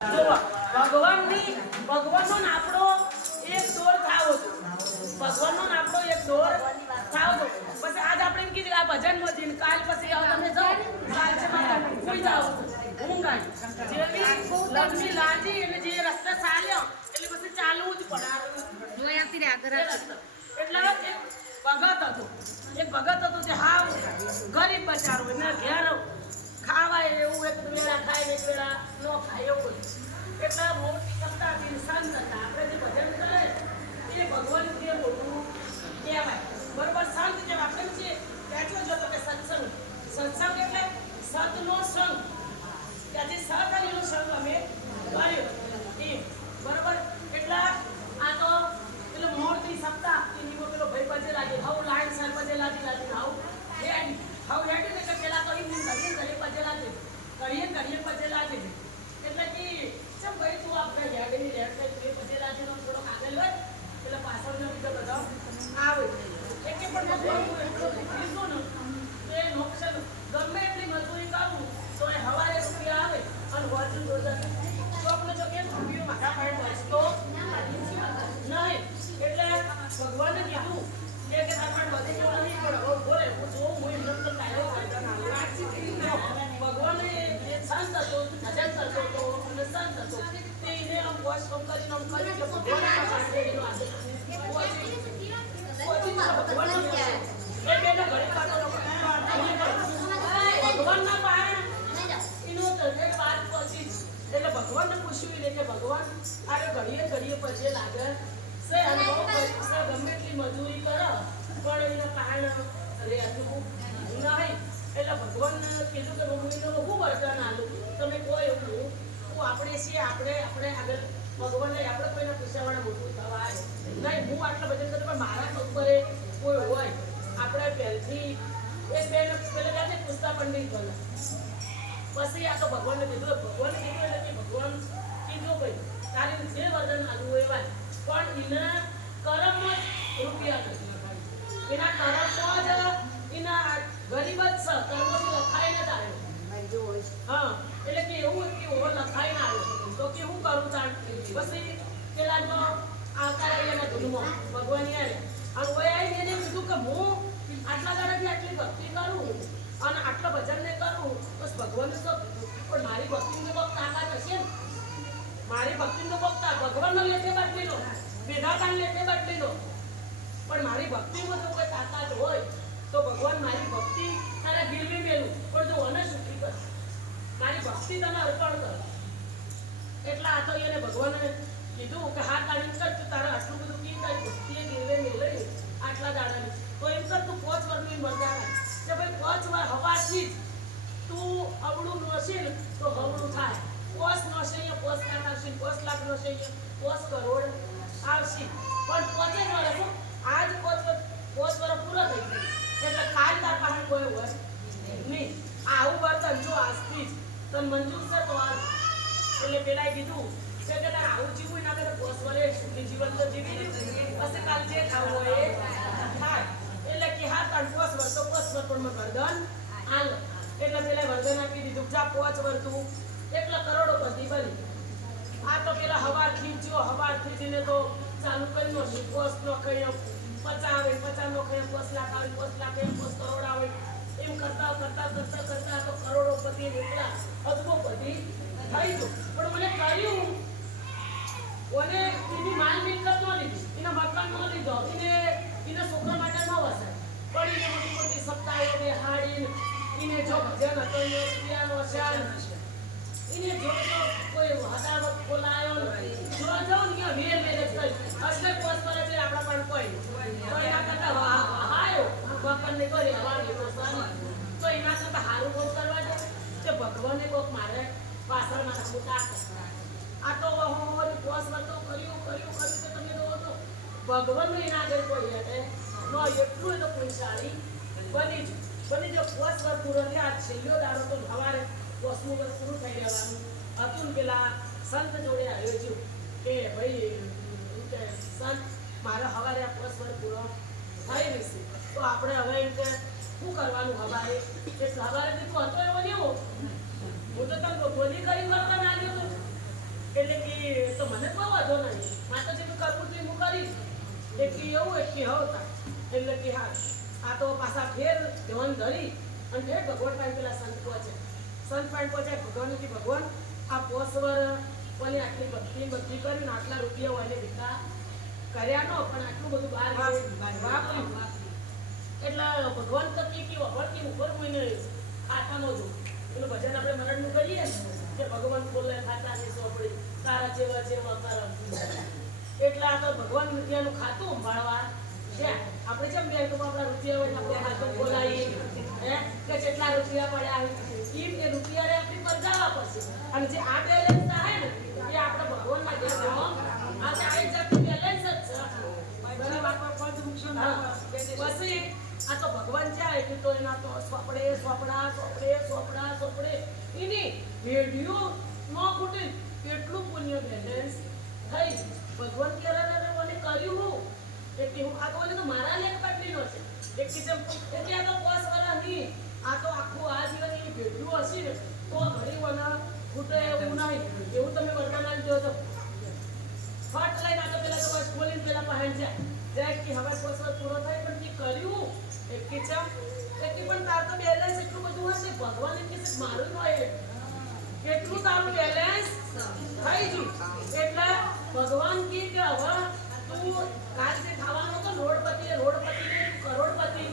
ભગવાનની ભગવાનનો નાપડો એક દોર થાવો હતો. ભગવાનનો નાપડો એક દોર થાવો હતો. પછી આજ આપણે એમ કીધું આ ભજન મજીન કાલ પછી હવે તમે જાઓ કાલ છે મારા કોઈ જાઓ ઊંઘ આવી જેવી લગ્ની લાજી અને જે રસ્તે ચાલ્યો એટલે પછી ચાલવું જ પડે જોઈ આપી રે આગળ એટલે એક ભગત હતો તે હાવ ગરીબ બચારો એને ઘેર ખાવાય એવું એક વેળા ખાય એક વેળા ન ખાય એવું એટલે મોટી સત્તા સંત હતા. આપણે જે ભજન કરે એ ભગવાન કે મોટું કહેવાય બરોબર. સંત જેમ આપણે છે ત્યાં જો કે સત્સંગ સત્સંગ એટલે સતનો સંગ ત્યાંથી સત અને એનો સંગ અમે કર્યો એ બરોબર. એટલે આ તો પેલો મોટી સત્તા એની પેલો ભાઈ પજે લાગે હાઉ લાઈન સર પજે લાગી હાઉ રેડી ને કે પેલા તો એમ કરીએ પજે લાગે કરીએ પજે લાગે એટલે કે ચમ ભાઈ તું આપણે યાદની રેડ કે તું પજે લાગે નો થોડો આગળ હોય એટલે પાછળનો બીજો બધો આવે એક પણ ભગવાન એટલો કીધો ને એ નોકશન ગમે એટલી મજૂરી કરું તો એ હવારે રૂપિયા આવે અને વર્જુ રોજા તો આપણે જો કેમ રૂપિયો માથા પાડે વસ્તો નહીં એટલે ભગવાને કીધું કે તાર બધે કેવું નહીં પણ બોલે હું જો હું એમ તો કાયો ભગવાને જે સંત હતો ભજન કરતો હતો અને સંત હતો તે એને આમ વોશ કરીને આમ કરી કે ભગવાન પાસે એનો આદેશ ભગવાનના પાય એનો તરફે વાત પહોંચી એટલે ભગવાનને પૂછ્યું કે ભગવાન આ ઘડીએ પછી લાગે સે અનુભવ કરી છે ગમે એટલી મજૂરી કરો પણ એના કારણ રહેતું નહીં. એટલે ભગવાનને કીધું કે હું એને બહુ વરદાન આલું તમે કોઈ એવું હું આપણે છીએ આપણે આગળ ભગવાનને આપણે કોઈને પૂછાવાળા મોટું થવાય નહીં. હું આટલા ભજન કરું પણ મારા ઉપર કોઈ હોય આપણે પહેલથી એક બેન પેલા જાતે પૂછતા પંડિત બને પછી આ તો ભગવાનને કીધું એટલે કે ભગવાન કીધું ભાઈ તારે જે વરદાન આલું એવા પણ એના કર્મમાં જ રૂપિયા નથી એના કર્મમાં જ એના ગરીબ જ છે કર્મોથી લખાઈને જ આવ્યો હા એટલે કે એવું કે ઓવો લખાઈને આવ્યો તો કે હું કરું તાણ પછી પેલા તો આવતા એના ધૂનમાં ભગવાન આવ્યા અને કોઈ આવીને એને કીધું કે હું આટલા દાડાથી આટલી ભક્તિ કરું અને આટલા ભજન ને કરું બસ ભગવાનને તો પણ મારી ભક્તિને તો તાકાત હશે ને મારી ભક્તિનો ભક્તા ભગવાનનો લેખે બાટલી લો વેદાંતાન લેખે બાટલી લો પણ મારી ભક્તિમાં જો કોઈ તાકાત હોય તો ભગવાન મારી ભક્તિ તારા ગીરવી મેલું પણ તું મને સુખી કર મારી ભક્તિ તને અર્પણ કર. એટલે આ તો એને ભગવાને કીધું કે હા તારી કર તું તારા આટલું બધું કી તારી ભક્તિએ ગીરવે મેલે આટલા દાડાની તો એમ કર તું 5 વર્ષની મરજા કે ભાઈ 5 વાર હવાથી જ તું અવળું નોશીલ તો હવળું થાય પોસ નોશે 5 લાખ આવશે 5 લાખ નોશે 5 કરોડ આવશે પણ 5 વર્ષ આજ 5 વર્ષ પૂરા થઈ ગઈ એટલે કાલ તાર પાસે કોઈ હોય નહીં. આવું વર્તન જો આજથી જ તને મંજૂર છે તો આજ એટલે પેલાએ કીધું કે આવું જીવવું ના કરે 5 વર્ષ સુખી જીવન તો જીવી પછી કાલ જે ખાવું હોય એ થાય એટલે કે હા તાર 5 વર્ષ તો 5 વર્ષ પણ વરદાન આલ એટલે પેલા વરદાન આપી દીધું જા 5 વર્ષ તું એટલા કરોડોપતિ બની. આ તો પેલા હવાર ખીંચીને તો ચાલુ કરી નો પોસ નો કયો 50 આવે 50 નો કયો 5 લાખ આવે 5 લાખ 5 કરોડ આવે એમ કરતા તો કરોડોપતિ એટલા અદભુતપતિ થઈ ગયો. પણ મને કર્યું ઓને એની માલ મિલકત નો લીધી એના મકાન નો લીધો એને છોકરા માટે ન વસાય પણ એને મોટી સપ્તાહોને હાડી એને જો ભજન હતો એ ક્રિયાનો શાન એને જો કોઈ હદાવત બોલાયો જો ને કે વેર મેરેજ કરી અસલે પોસ પર છે આપડા પણ કોઈ ના કરતા હાયો બકન ને કરી હવાની તો એના કરતા હારું બોલ કરવા દે કે ભગવાને કોક મારે પાછળમાં મોટા આ તો પોસ વર્તો કર્યું તો તમે જોવો તો ભગવાનનું એના આગળ કોઈ હે નો એટલું તો પુણ્યશાળી બની જો પોસ વર પૂરો થયા છેલ્લો દાડો તો સવારે પોસનું વર્ષ પૂરું થઈ જવાનું હતું. પેલા સંત જોડે આવ્યો છું કે ભાઈ સંત મારે સવારે આ પોસ વર પૂરો થઈ રહેશે તો આપણે હવે એમ કે શું કરવાનું સવારે સવારે તું હતો એવો લેવો હું તો તમે બોલી કરી વળતા ના આવ્યો તો વાંધો નહીં માતાજી કરવું તો હું કરી એક એવું એક હવતા એટલે કે હા આ તો પાછા ફેર ધ્યાન ધરી અને ફેર ભગવાન પાસે પેલા સંત પહોંચે સંત પાસે પહોંચ્યા ભગવાન કે ભગવાન આ પોસવર કોને આટલી ભક્તિ કરીને આટલા રૂપિયા વાળે ભેગા કર્યા નો પણ આટલું બધું બહાર વાપર્યું એટલે ભગવાન તો કે વળતી ઉપર કોઈને ખાતામાં જો એનું ભજન આપણે મરણનું કરીએ કે ભગવાન બોલે ખાતાની સોપડી તારા જેવા જેવા તારા એટલે આ તો ભગવાન રૂપિયાનું ખાતું સંભાળવા છે આપણે જેમ બેંકમાં આપણા રૂપિયા હોય આપણે ખાતું ખોલાવીએ કે જેટલા રૂપિયા પડ્યા એ રૂપિયા આપણી પર જવા પડશે અને જે આ બેલેન્સ થાય ને એ આપણે ભગવાનના ઘેર જવા આ તો એક જાતનું બેલેન્સ જ છે પછી આ તો ભગવાન જાય એટલે તો એના તો સોપડે એની રેડિયો ન ખૂટે કેટલું પુણ્ય બેલેન્સ થઈ ભગવાન ક્યારે મને કર્યું હું એટલે હું આ તો મારા લેખ પટલીનો છે એક કિસમ એટલે આ તો 5 વર્ષ નહીં આ તો આખું આ જીવન એની ભેડ્યું હશે ને તો ઘણી વના ખૂટે એવું નહીં એવું તમે વર્તમાન જો તો ફટ લઈને આ તો પેલા તો બસ બોલીને પેલા પહેણ જાય કે હવે 5 વર્ષ પૂરો થાય પણ જે કર્યું એક કિસમ એટલે પણ તાર તો બેલેન્સ એટલું બધું હશે ભગવાન એમ કે મારું ન હોય કેટલું તારું બેલેન્સ થઈ ગયું એટલે ભગવાન કે હવે તું કાલ જે ખાવાનો તો રોડપતિ ને કરોડપતિ